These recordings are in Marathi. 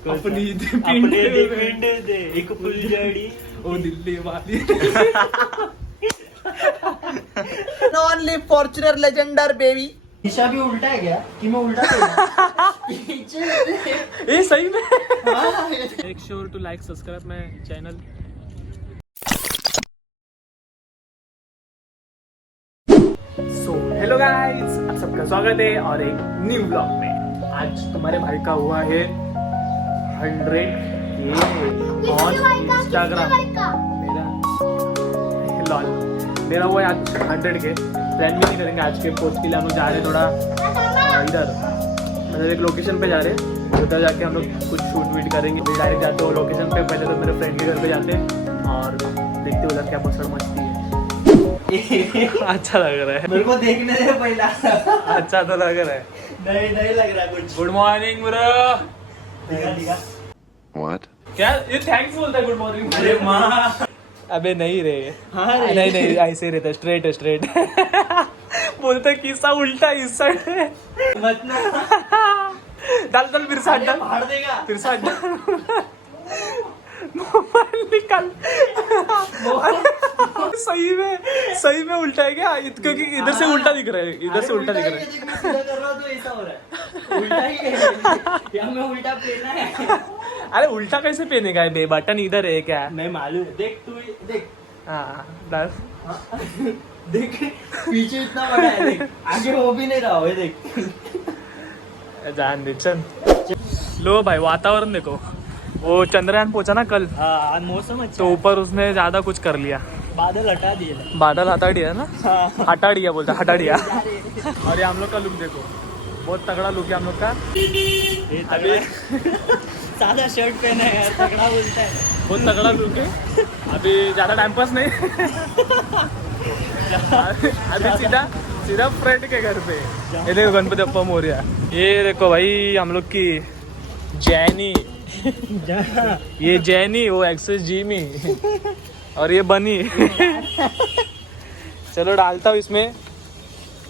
अपनी अपने दे पिंड दे एक फुलझड़ी ओ दिल्ली वाली ओनली फॉर्च्यूनर लेजेंडर बेबी। दिशा भी उल्टा है क्या कि मैं उल्टा पीछे ए सही में make sure to like subscribe my channel. So hello guys, आप सबका स्वागत है और एक न्यू ब्लॉग में। आज तुम्हारे भाई का हुआ है 100K ऑन इंस्टाग्राम। मेरा हुआ है आज 100K। प्लान भी नहीं करेंगे आज के पोस्ट के लिए। हम लोग जा रहे हैं थोड़ा इधर, मतलब एक लोकेशन पे जा रहे हैं। उधर जाके हम लोग कुछ शूट वीट करेंगे। फिर डायरेक्ट जाते हो लोकेशन पे। पहले तो मेरे फ्रेंड के घर पे जाते हैं और देखते उधर क्या मसड़ मस्ती है। अच्छा लग रहा है मेरे को देखने दे पहला। अच्छा तो लग रहा है। नहीं लग रहा कुछ। Good morning bro. दिखा What? क्या ये थैंक्स बोलता है गुड मॉर्निंग? अरे माँ अबे नहीं रे। हाँ रे। नहीं ऐसे ही रहता है, स्ट्रेट बोलता किस्सा उल्टा इस साइड है। मत ना डाल फिर साइड डाल, फाड़ देगा। फिर साइड डाल। मोबाइल निकाल। सही में उल्टा है क्या? क्योंकि इधर से उल्टा दिख रहा है, इधर से उल्टा दिख रहा है। सीधा कर रहा हूँ तो ऐसा हो रहा है। उल्टा ही है या मैं उल्टा पहना है। अरे उल्टा कैसे पहनेगा? बे बटन इधर है क्या? मैं मालूम। देख तू देख। हाँ डाल। देख पीछे इतना बड़ा है, देख आगे हो भी नहीं रहा है, देख। जान दे चल। लो भाई वातावरण देखो। वो चंद्रयान पहुंचा ना कल, हाँ मौसम अच्छा तो ऊपर उसने ज्यादा कुछ कर लिया। बादल हटा दिए। बादल हटा दिया ना, हाँ। हटा दिया बोलता, हटा दिया। और ये हम लोग का लुक देखो, बहुत तगड़ा लुक है हम लोग का। अभी सादा शर्ट पहना है यार, तगड़ा बोलता है। बहुत तगड़ा लुक है। अभी ज्यादा टाइम पास नहीं। अभी सीधा फ्रेंड के घर पे। ये देखो गणपति अप्पा मोरिया। ये देखो भाई हम लोग की जैनी। ये जैनी, वो एक्सेस जीमी और ये बनी। चलो डालता हूँ इसमें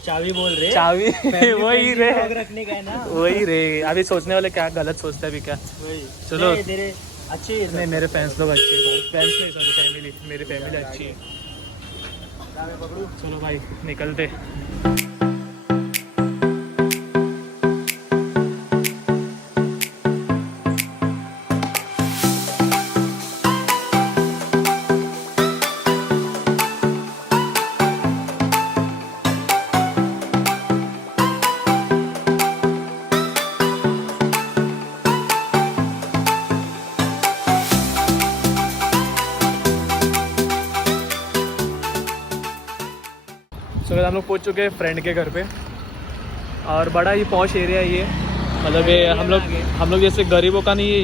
चाबी बोल रहे। चाबी वही रे, रखने का है ना। वही रे। अभी सोचने वाले क्या गलत सोचते हैं अभी क्या। वही चलो तेरे अच्छे नहीं, मेरे फैंस लोग अच्छे हैं। फैंस नहीं सॉरी, फैमिली, मेरी फैमिली अच्छी है। चलो भाई निकलते। तो हम लोग पहुंच चुके हैं फ्रेंड के घर पे। और बड़ा ही पॉश एरिया है ये, मतलब ये हम लोग जैसे गरीबों का नहीं है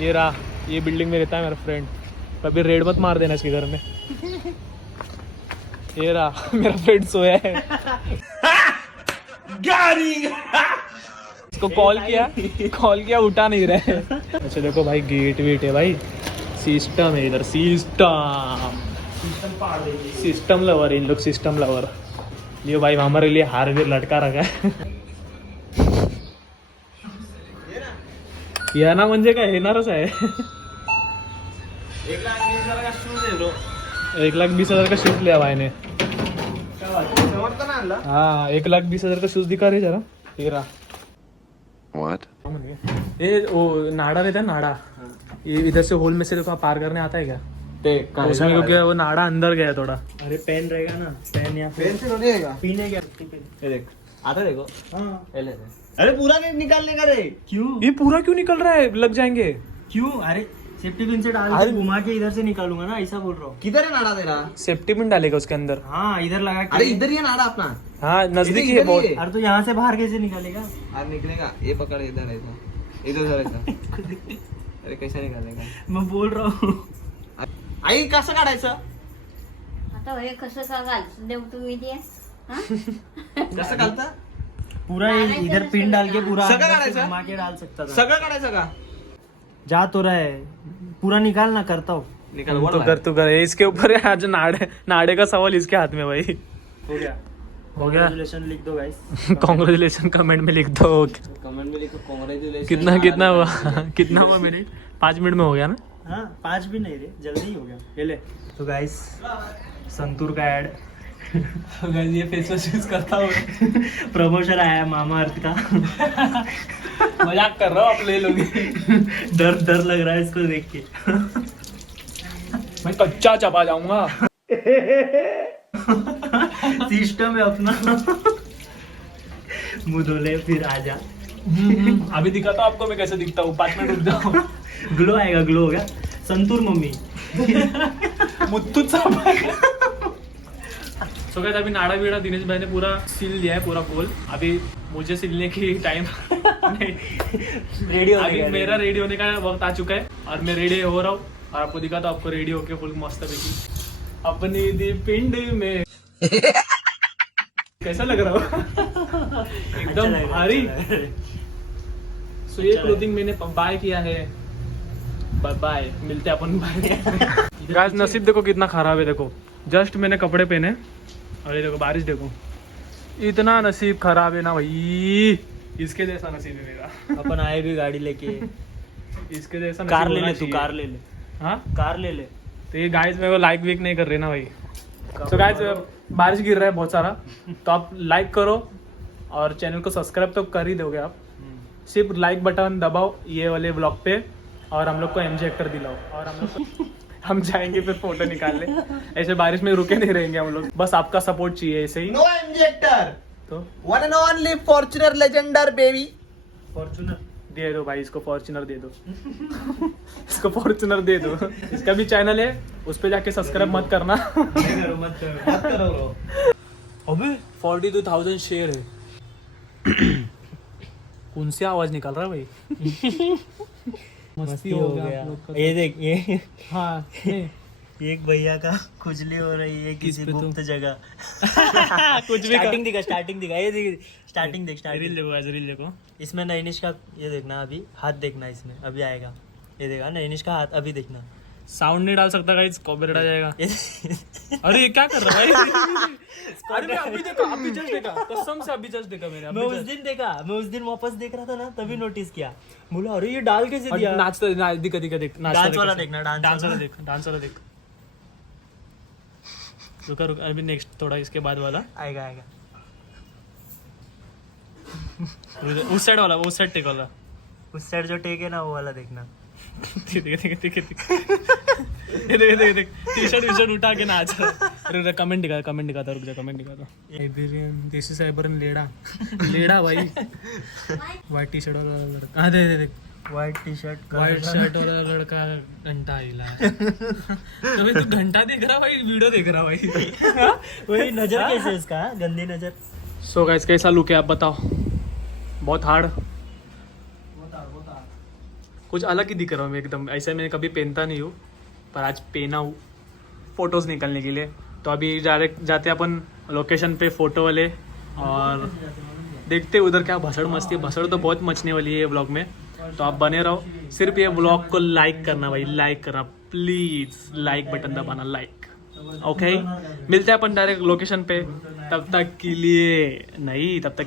ये रहा। ये बिल्डिंग में रहता है मेरा फ्रेंड। कभी रेड मत मार देना इसके घर में। ये रहा मेरा फ्रेंड सोया है। इसको कॉल किया उठा नहीं रहे। अच्छा देखो भाई गेट वेट है भाई, सिस्टम है इधर। सिस्टम लवर, इन लोग सिस्टम लवर। ये भाई हमारे लिए हार्डवेयर लटका रखा है। या ना म्हणजे काय येणारच आहे। 1,20,000 का शूज है ब्रो। 1,20,000 का शूज लिया भाई ने। समर्थन आणला। हाँ 1,20,000 का शूज दिखा रहे जरा तेरा। What? ये वो नाड़ा रहता है नाड़ा, ये इधर से होल में से देखो पार करने आता है क्या? उसमें क्योंकि वो नाड़ा अंदर गया थोड़ा। अरे पेन रहेगा ना, पेन या पेन से नहीं रहेगा। पीने क्या? ये देख, आता देखो। हाँ। पहले से। अरे पूरा नहीं निकालने का रे। क्यों? ये पूरा क्यों निकल रहा है? लग जाएंगे। क्यों? अरे सेफ्टी पिन से डाल अरे के घुमा के इधर से निकालूंगा ना, ऐसा बोल रहा हूँ। किधर है नाड़ा तेरा? सेफ्टी पिन डालेगा उसके अंदर। हाँ इधर लगा के। अरे इधर ही है नाड़ा अपना। हाँ नजदीक ही है इधर बहुत। ही है। अरे तो यहाँ से बाहर कैसे निकालेगा? आज निकलेगा, ये पकड़ इधर ऐसा, इधर ऐसा। अरे कैसे निकालेगा? मैं बोल रहा हूँ। आई कसं काढायचं? आता हे कसं का घालून देऊ तुम्ही ते हा? कसं घालता? पूरा इधर पिन डाल के पूरा सगळं अंदर से काढायचं? घुमा के डाल सकता था। सगळं काढायचं का? जा तो रहा है, पूरा निकाल ना, करता हूँ। निकाल बोल तू कर इसके ऊपर है आज नाड़े का सवाल इसके हाथ में भाई। हो गया। हो गया Congratulations लिख दो गाइस। कॉन्ग्रेचुलेशन कमेंट में लिख दो कमेंट में लिखो कांग्रेचुलेशन। कितना हुआ कितना हुआ मिनट 5 मिनट में हो गया ना हाँ 5 भी नहीं रे, जल्दी ही हो गया। ये ले तो गाइस संतूर का ऐड ये फेस वॉश यूज करता हूँ प्रमोशन आया है मामा अर्थ का। मजाक कर रहा हूँ आप ले लोगे डर लग रहा है इसको देख के। मैं कच्चा चबा जाऊंगा सिस्टम है अपना। मुंह धोले फिर आजा। अभी दिखाता हूँ आपको मैं कैसे दिखता हूँ 5 मिनट रुक जाओ ग्लो आएगा, ग्लो होगा। Santoor mummy Muthu so guys अभी नाड़ा बीड़ा दिनेश भाई ने पूरा सिल दिया है पूरा गोल। अभी मुझे सिलने की टाइम नहीं, रेडी हो अभी गया। मेरा रेडी होने का वक्त आ चुका है और मैं रेडी हो रहा हूँ और आपको दिखाता हूँ आपको रेडी होके फुल मस्त पैकी अपनी दी पिंड में कैसा लग रहा हो एकदम भारी। सो ये क्लोथिंग मैंने बाय किया है। बाय मिलते हैं अपन बाय। गाइस नसीब देखो कितना खराब है। देखो जस्ट मैंने कपड़े पहने और ये देखो बारिश देखो इतना नसीब खराब है ना भाई। इसके जैसा नसीब है मेरा। अपन आए भी गाड़ी लेके। इसके जैसा कार नसीब ले होना ले तू, चाहिए। कार ले ले। हाँ कार ले ले। तो ये गाइस मेरे को लाइक वीक नहीं कर रहे ना भाई। तो गाइस बारिश गिर रहा है बहुत सारा तो आप लाइक करो और चैनल को सब्सक्राइब तो कर ही दोगे आप। सिर्फ लाइक बटन दबाओ ये वाले ब्लॉग पे और हम लोग को एमजे एक्टर दिलाओ और हम जाएंगे फिर फोटो निकालने। ऐसे बारिश में रुके नहीं रहेंगे हम लोग, बस आपका सपोर्ट चाहिए ऐसे ही। नो इंजेक्टर तो one and only Fortuner Legender baby. Fortuner दे दो भाई इसको फॉर्च्यूनर दे दो इसको फॉर्च्यूनर दे दो। इसका भी चैनल है उस पे जाके सब्सक्राइब मत करना। मत करो। अबे 42,000 शेयर है। कौन सी आवाज निकल रहा है भाई? मस्ती हो गया। आप लोग का। ये देख ये हाँ एक भैया का खुजली हो रही है किसी पे गुप्त जगह। कुछ भी स्टार्टिंग दिखा ये देख स्टार्टिंग देख रील स्टार्टिंग। देखो आज रील देखो। इसमें नैनिश का ये देखना, अभी हाथ देखना, इसमें अभी आएगा ये देखा नैनिश का हाथ अभी देखना। साउंड नहीं डाल सकता गाइस कॉपीराइट आ जाएगा। अरे ये क्या कर रहा है भाई? अरे मैं अभी देखा अभी जस्ट देखा कसम से अभी जस्ट देखा मैंने। मैं उस दिन वापस देख रहा था ना तभी नोटिस किया। बोला अरे ये डाल कैसे दिया। नाचता दिखा दिखा देख डांस वाला देखना, डांस वाला। डांस वाला देख। रुका रुका अभी नेक्स्ट थोड़ा इसके बाद वाला आएगा आएगा। उस साइड टेक वाला। उस साइड जो टेक है ना वो वाला देखना। देख टी शर्ट उठा के नाच रहा। कमेंट दिखाता रुक जा कमेंट दिखाता। साइबेरियन देसी साइबेरियन लेडा भाई। व्हाइट टी शर्ट वाला लड़का। हाँ देख white T shirt white shirt वाला लड़का घंटा हिला। तो भाई तू घंटा देख रहा भाई वीडियो देख रहा भाई। वही नजर कैसे है इसका, गंदी नजर। सो गाइस कैसा लुक है आप बताओ? बहुत हार्ड कुछ अलग ही दिख रहा हूँ मैं एकदम। ऐसे मैं कभी पहनता नहीं हूँ पर आज पहना हूँ फोटोज निकालने के लिए। तो अभी डायरेक्ट जाते हैं अपन लोकेशन पे फोटो वाले और देखते हैं उधर क्या भसड़ मस्ती है। भसड़ तो बहुत मचने वाली है ब्लॉग में तो आप बने रहो। सिर्फ ये ब्लॉग को लाइक करना भाई, लाइक करना प्लीज, लाइक बटन दबाना लाइक। ओके मिलते हैं अपन डायरेक्ट लोकेशन पे। तब तक के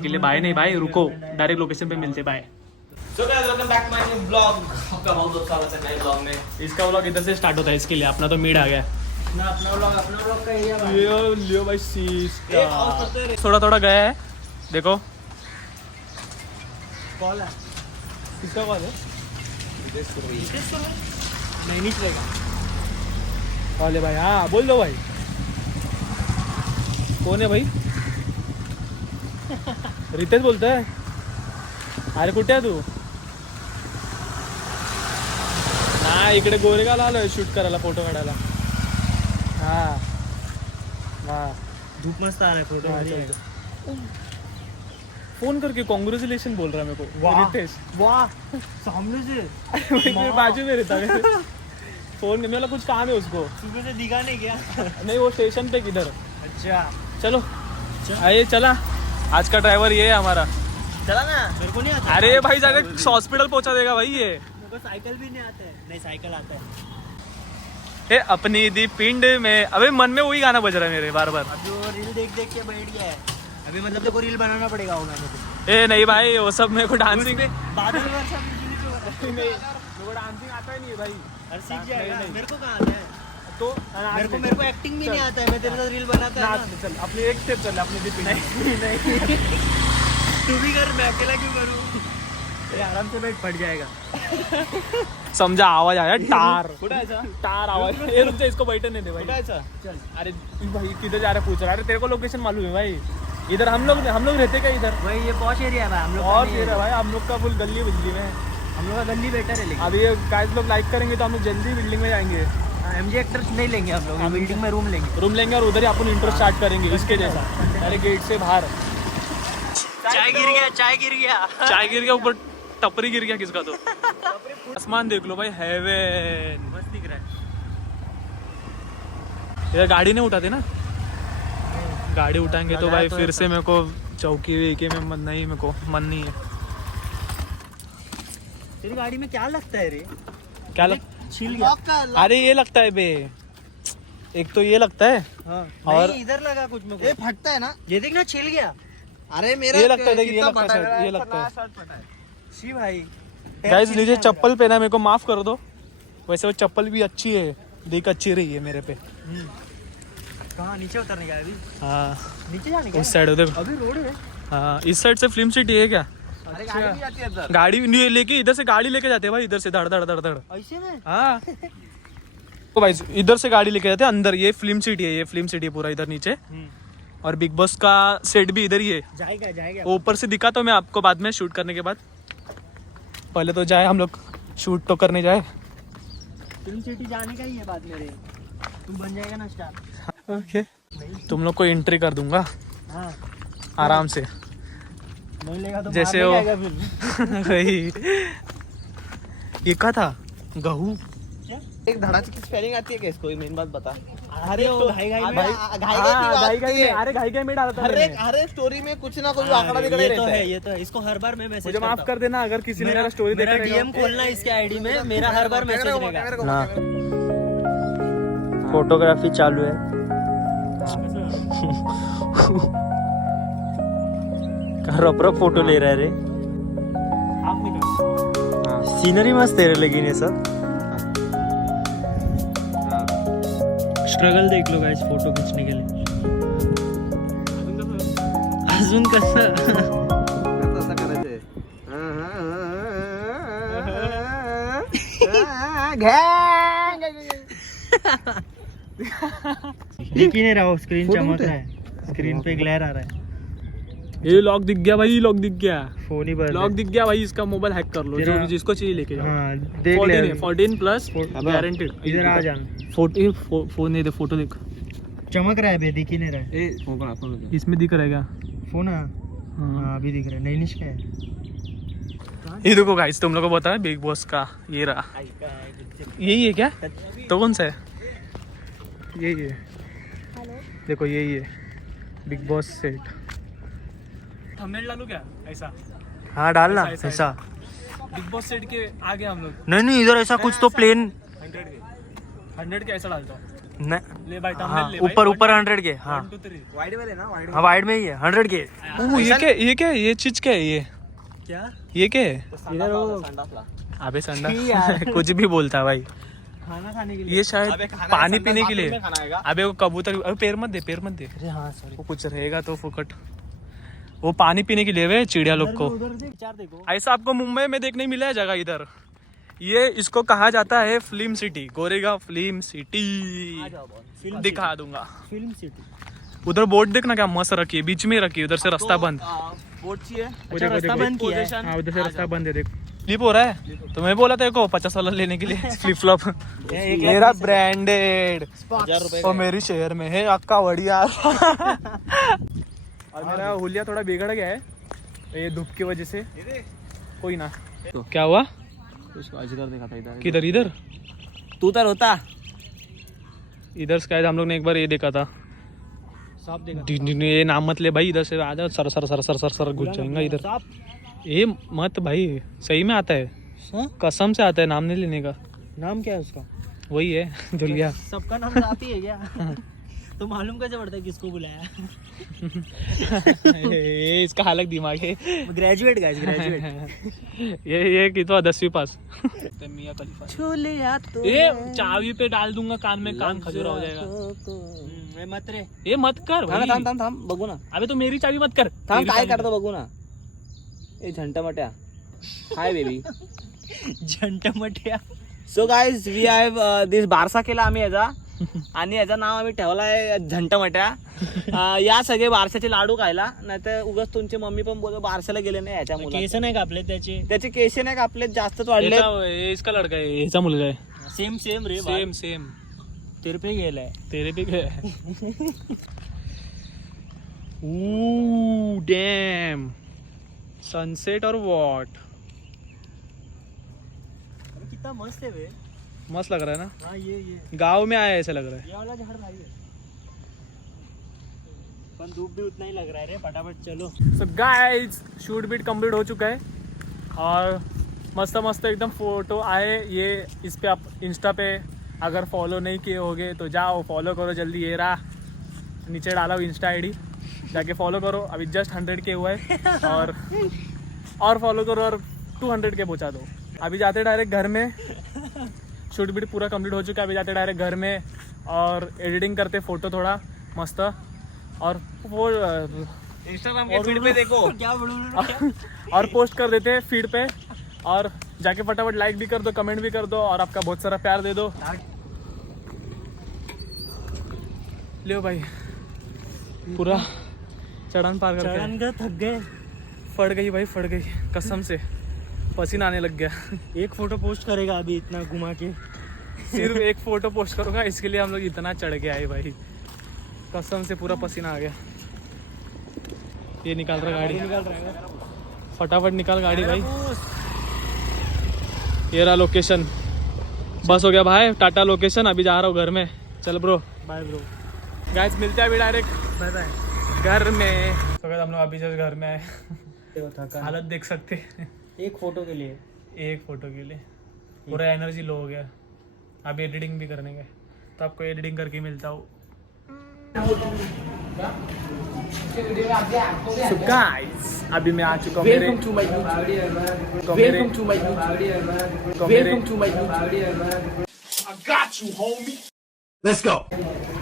लिए बाय नहीं भाई रुको, डायरेक्ट लोकेशन पे मिलते bye. So guys welcome back my new blog. आपका बहुत बहुत स्वागत है नए ब्लॉग में। इसका ब्लॉग इधर से स्टार्ट होता है, इसके लिए अपना तो मीड आ गया। अपना ब्लॉग का एरिया लियो भाई थोड़ा थोड़ा गया है देखो। कॉल है किसका कॉल है? नैनिश रहेगा। कॉल है भाई। हाँ बोल दो भाई। कौन है भाई? रितेश बोलता है। अरे कुठे आहे तू? ना इकडे गोरेगावला आलोय शूट करायला फोटो काढायला। हाँ हाँ धूप मस्त आ रहा है फोटो हाँ, बढ़िया चल, है। फोन करके कांग्रेचुलेशन बोल रहा है मेरे को रितेश। वाह सामने से मेरे बाजू में रहता है। फोन करने वाला कुछ काम है उसको। सुबह से दिखा नहीं गया। नहीं वो स्टेशन पे किधर। अच्छा चलो आइए चला। आज का ड्राइवर ये है हमारा। चला ना, मेरे को नहीं आता। अरे भाई डायरेक्ट हॉस्पिटल पहुंचा देगा भाई ये। मेरे को साइकिल भी नहीं आता है। नहीं साइकिल आता है। ए अपनी दी पिंड में। अबे मन में वही गाना बज रहा है मेरे बार बार। अभी वो रील देख देख के बैठ गया है। अभी मतलब तेरे को रील बनाना पड़ेगा वो गाने पे। ए नहीं भाई वो सब मेरे को डांसिंग बादल वर्षा बिजली जो होता है। नहीं मेरे को डांसिंग आता ही नहीं है भाई। अरे सीख जाएगा। नहीं। मेरे को कहाँ आता है? तो मेरे को एक्टिंग भी नहीं आता है। मैं तेरे साथ रील बनाता है ना। चल अपनी एक स्टेप चल अपनी भी नहीं तू भी कर, मैं अकेला क्यों करूँ? ये आराम से बैठ, फट जाएगा। समझा आवाज आया टार कुठायचा टार आवाज ये रुक जा इसको बैठने नहीं दे भाई। कुठायचा चल अरे तू भाई किधर जा रहा है पूछ रहा है। अरे तेरे को लोकेशन मालूम है भाई। इधर हम लोग रहते क्या इधर भाई ये पॉश एरिया है भाई, हम लोग का और नहीं फिर है। भाई हम लोग का फुल गली बिजली में। हम लोग का गली बेटर है लेकिन अभी गाइस लोग लाइक करेंगे तो हम लोग जल्दी बिल्डिंग में जाएंगे। एमजी एक्टर्स नहीं लेंगे हम लोग, बिल्डिंग में रूम लेंगे। रूम लेंगे और उधर ही अपन इंट्रो स्टार्ट करेंगे इसके जैसा। अरे गेट से बाहर चाय गिर गया, चाय गिर गया। चाय गिर गया ऊपर टपरी गिर गया किसका तो। आसमान देख लो भाई हेवन मस्त दिख रहा है। इधर गाड़ी नहीं उठाते ना। गाड़ी उठाएंगे तो भाई फिर से मेरे को चौकी वेकी में मन नहीं है। तेरी गाड़ी में क्या लगता है रे? क्या लग छिल गया। अरे ये लगता है बे। एक तो ये लगता है हाँ। और- नहीं, इधर लगा कुछ में। ये फटता है ना, ये देख ना छिल गया। अरे ये लगता है देख ये लगता है शायद, ये लगता है। शी भाई गाइस नीचे चप्पल पहना मेरे को माफ कर दो। वैसे वो चप्पल भी अच्छी है देख अच्छी रही है मेरे पे। कहाँ नीचे उतरने का है अभी? हाँ नीचे जाने का उस साइड देखो। अभी रोड है। हाँ इस साइड से फिल्म सिटी है क्या। अरे गाडी भी जाती है अंदर गाड़ी भी नहीं लेके इधर से गाड़ी लेके जाते हैं भाई इधर से धड़ धड़ धड़ धड़। ऐसे में हाँ तो भाई इधर से गाड़ी लेके जाते हैं अंदर। ये फिल्म सिटी है, ये फिल्म सिटी पूरा इधर नीचे। और बिग बॉस का सेट भी इधर ही है। जाएगा जाएगा। वो ऊपर से दिखा तो मैं आपको बाद में शूट करने के बाद। पहले तो जाए हम लोग शूट तो करने जाए। फिल्म सिटी जाने का ही है बात मेरे। तू बन जाएगा ना स्टार। ओके तुम लोग को एंट्री कर दूंगा हाँ आराम से। नहीं लेगा तो जैसे मारने वो- जाएगा फिर। वही ये क्या था गहू। एक धड़ाची की स्पेलिंग आती है क्या इसको मेन बात बता। अरे वो घाई घाई में अरे घाई में डाला था मैंने। हर एक स्टोरी में कुछ ना कुछ हाँ, आंकड़ा दिखा ये तो रहता है, है। ये तो है। इसको हर बार मैं मैसेज मुझे माफ कर देना अगर किसी ने मेरा स्टोरी देखा मेरा डीएम खोलना है इसके आईडी में, मेरा हर बार मैसेज रहेगा। फोटोग्राफी चालू है। रप फोटो ले रहा है रे। सीनरी मस्त है रे लेकिन ये सब। स्ट्रगल देख लो गाइस फोटो खींचने के लिए। अजून कसं असं करायचंय दिख ही नहीं रहा, वो स्क्रीन चमक रहा है, स्क्रीन पे ग्लेयर आ रहा है। ये लॉक दिख गया भाई लॉक दिख गया फोन ही बंद लॉक दिख गया भाई। इसका मोबाइल हैक कर लो जो जिसको चाहिए लेके जाओ। हाँ देख ले 14 प्लस गारंटेड। इधर आ जान। फोन नहीं दे फोटो देख चमक रहा है बे, दिख ही नहीं रहा है। ए फोन करा फोन करा इसमें दिख रहा है क्या। फोन हाँ हाँ अभी दिख रहा है। नैनिश का है। ये देखो गाइस तुम लोग को बताया बिग बॉस का ये रहा। यही है क्या तो कौन सा है। यही है देखो यही है बिग बॉस सेट। थंबनेल डालू क्या ऐसा। हाँ डालना ऐसा, ऐसा। बिग बॉस सेट के आगे हम लोग नहीं नहीं इधर ऐसा कुछ तो प्लेन 100 के ऐसा डालता हूँ। नहीं। ले भाई हाँ thumbnail ले भाई। ऊपर ऊपर 100 के। हाँ 1 2 3 वाइड वाले ना वाइड हाँ वाइड में ही है 100 के। ये क्या ये चीज क्या है क्या ये क्या है। इधर वो अबे संडा छी यार। कुछ भी बोलता है भाई। खाना खाने के लिए। ये शायद पानी पीने के लिए। खाना आएगा अबे वो कबूतर अबे पैर मत दे अरे हाँ सॉरी। वो कुछ रहेगा तो फुकट। वो पानी पीने के लिए वे चिड़िया लोग को। उधर देख चार देखो। ऐसा आपको मुंबई में देखने मिला है जगह इधर। ये इसको कहा जाता है film city Goregaon film city. दिखा दूंगा फिल्म सिटी। उधर बोर्ड देखना क्या मस्त रखी है बीच में रखी है उधर से रास्ता बंद। बोट चाहिए वो अच्छा, देखो, रास्ता देखो। बंद किया है। हाँ उधर से रास्ता बंद है देखो। स्लिप हो रहा है तो मैं बोला था को 50 वाला लेने के लिए फ्लिप फ्लॉप मेरा ब्रांडेड 1000 रुपए और मेरी शहर में है अक्का बढ़िया। और मेरा हुलिया थोड़ा बिगड़ गया है ये धूप की वजह से। कोई ना क्या हुआ उसको अजगर देखा था इधर किधर इधर तू तर होता इधर शायद हम लोग ने एक बार ये देखा था। सांप देखा। ये नाम मत ले भाई इधर से आ जाओ sir sir sir sir sir sir घुस जाएगा इधर। सांप। ये मत भाई सही में आता है हाँ? कसम से आता है नाम नहीं लेने का। नाम क्या है उसका? वही है जुलिया। सबका नाम सांप ही है क्या? तो मालूम कैसे पड़ता है किसको बुलाया? ये इसका अलग दिमाग है। Graduate guys, graduate. ये कितना 10वीं पास। मियां खलीफा छोले तो ये चाबी पे डाल दूंगा कान में, कान खजूरा हो जाएगा। मत रे, ये मत कर भाई। थांब बघू ना. अबे तो मेरी चाबी मत कर। थांब तेरी काय चाबी करतो बघू ना. ए झंटा मट्या. Hi baby. झंटा मट्या. So guys we have this बारसा केला आम्ही याचा आणि याचं नाव आम्ही ठेवलाय झंटमट्या. या सगळे बारशाचे लाडू खायला, नाही तर उगाच तुमची मम्मी पण बोल बारशाला गेले नाही याच्या मुलं. केस नाही कापले त्याचे केस नाही कापले, जास्तच वाढले. ये इसका लड़का है, याचा मुलगा आहे. सेम रे, सेम तेरे पे गेलाय. तेरे पे गया है. Ooh, damn. सनसेट और वॉट. कितना मस्त है बे. मस्त लग रहा है ना. हाँ ये गांव में आया ऐसा लग रहा है. ये वाला झाड़ भाई है, पर धूप भी उतना ही लग रहा है रे. फटाफट चलो. So guys shoot beat complete हो चुका है और मस्त एकदम फोटो आए. ये इस पे आप इंस्टा पे अगर फॉलो नहीं किए होगे तो जाओ फॉलो करो जल्दी. ये रहा नीचे डाला हुआ इंस्टा आईडी, जाके फॉलो करो. अभी जस्ट 100K हुआ है और फॉलो करो और 200K पहुंचा दो. अभी जाते डायरेक्ट घर में. शूट बीट पूरा कंप्लीट हो चुका है. अभी जाते डायरेक्ट घर में और एडिटिंग करते फोटो थोड़ा मस्त और वो इंस्टाग्राम के फीड पे देखो क्या और पोस्ट कर देते हैं फीड पे. और जाके फटाफट लाइक भी कर दो, कमेंट भी कर दो और आपका बहुत सारा प्यार दे दो. लो भाई पूरा चढ़ान पार करके थक गए. फट गई भाई, फट गई कसम से. पसीना आने लग गया. एक फोटो पोस्ट करेगा अभी इतना घुमा के. सिर्फ एक फोटो पोस्ट करूंगा, इसके लिए हम लोग इतना चढ़ के आए भाई. कसम से पूरा पसीना आ गया. ये निकाल रहा गाड़ी, फटाफट निकाल गाड़ी भाई. ये रहा लोकेशन. बस हो गया भाई, टाटा लोकेशन. अभी जा रहा हूँ घर में. चल ब्रो. Bye bro. गाइस मिलते हैं अभी डायरेक्ट बाय बाय. घर में. तो हम लोग अभी जब घर में आए, हालत देख सकते हैं. एक फोटो के लिए, एक फोटो के लिए पूरा एनर्जी लो हो गया. अभी एडिटिंग भी करने गए तो आपको एडिटिंग करके मिलता हूँ. So guys, अभी मैं आ चुका हूँ मेरे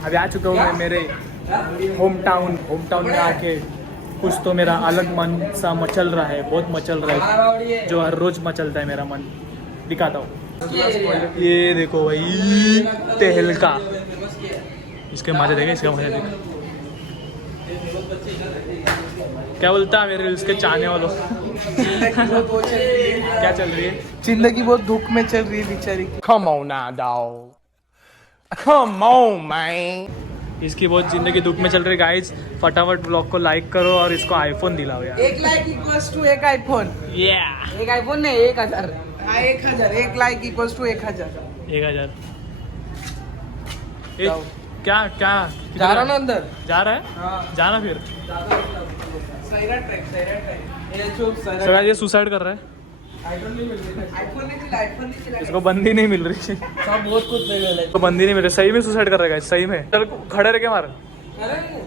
अभी आ चुका हूँ मैं मेरे होम टाउन में आके. कुछ तो मेरा अलग मन सा मचल रहा है, बहुत मचल रहा है, जो हर रोज मचलता है मेरा मन. दिखाता हूँ. ये देखो भाई तहलका. इसके मजे देखे, इसका मजे देखे. क्या बोलता है मेरे इसके चाहने वालों. क्या चल रही है जिंदगी बहुत दुख में चल रही है बेचारी. Come on now, dog. Come on, man. इसकी बहुत जिंदगी दुख में चल रही है. गाइस फटाफट ब्लॉग को लाइक करो और इसको आईफोन दिलाओ यार. 1 लाइक इक्वल्स टू एक आईफोन. एक आईफोन नहीं 1000. 1000. 1 लाइक इक्वल्स टू 1000. 1000. क्या क्या जा रहा ना अंदर. जा रहा है. हाँ. जाना फिर. सैरा ट्रैक. ये चुप सैरा. सर ये सुसाइड कर रहा है. आईफोन नहीं मिल रही. इसको बंदी नहीं मिल रही. सब बहुत कुछ ले ले. तो बंदी नहीं मिल रही. सही में सुसाइड कर रहा है. सही में. चल खड़े रह के मार.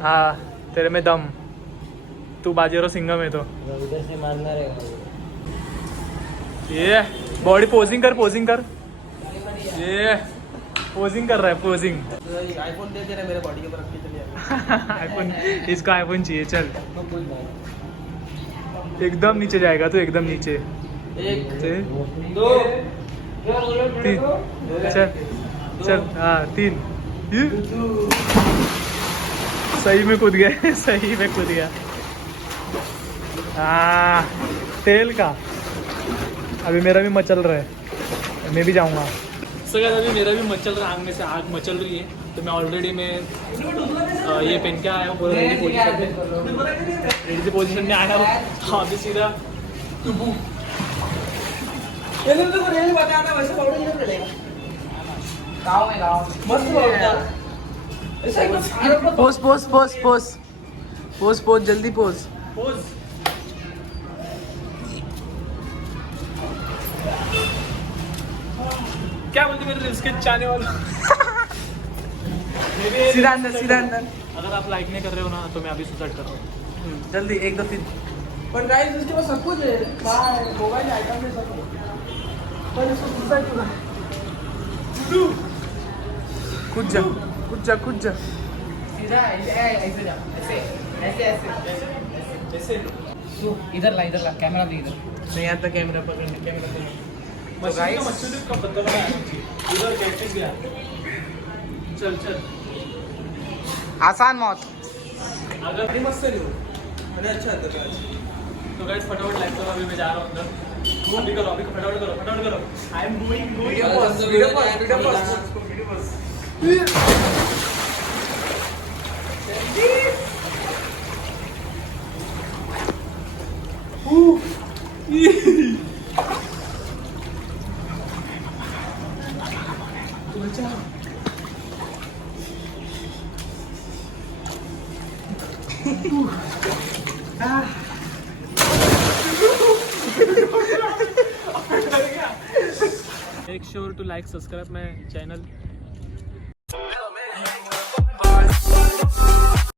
हाँ तेरे में दम. तू बाजीराव सिंघम है तो. उधर से मारना रहेगा. ये बॉडी पोजिंग कर. ये पोजिंग कर रहा है. पोजिंग. आईफोन दे रहे मेरे बॉडी के ऊपर रख के चलिए. आईफोन. इसको आईफोन चाहिए. चल एकदम नीचे जाएगा तो एकदम नीचे. 1 2 3. चल हाँ 3. सही में कूद गया. सही में कूद गया. हाँ तेल का. अभी मेरा भी मचल रहा है, मैं भी जाऊँगा. सर अभी मेरा भी मचल रहा है. आग में से आग मचल रही है. तो मैं ऑलरेडी ये पहन के आया हूँ पूरा रेडी पोजीशन में आया हूँ. हाँ अभी सीधा पोज जल्दी पोज. क्या बोलते मेरे रील्स के चाहने वालों. सीधा अंदर सीधा अंदर अगर आप लाइक नहीं कर रहे हो ना तो मैं अभी सुसाइड कर रहा हूँ. जल्दी 1 2 3 पर गाइस उसके पास सब कुछ है बाय मोबाइल आइटम में सब है पर इसको सुसाइड क्यों ना कूद जा सीधा ऐसे जा ऐसे इधर ला कैमरा भी इधर नहीं आता कैमरा पकड़ने कैमरा तो गाइस मछली का पत्ता बनाया इधर कैसे गया. चल आसान मौत अगर मस्त नहीं हो मैंने अच्छा था तो गाइस फटाफट लाइक करो. अभी मैं जा रहा हूँ अंदर. अभी करो फटाफट करो. I am going video pause Make sure to like, subscribe my channel.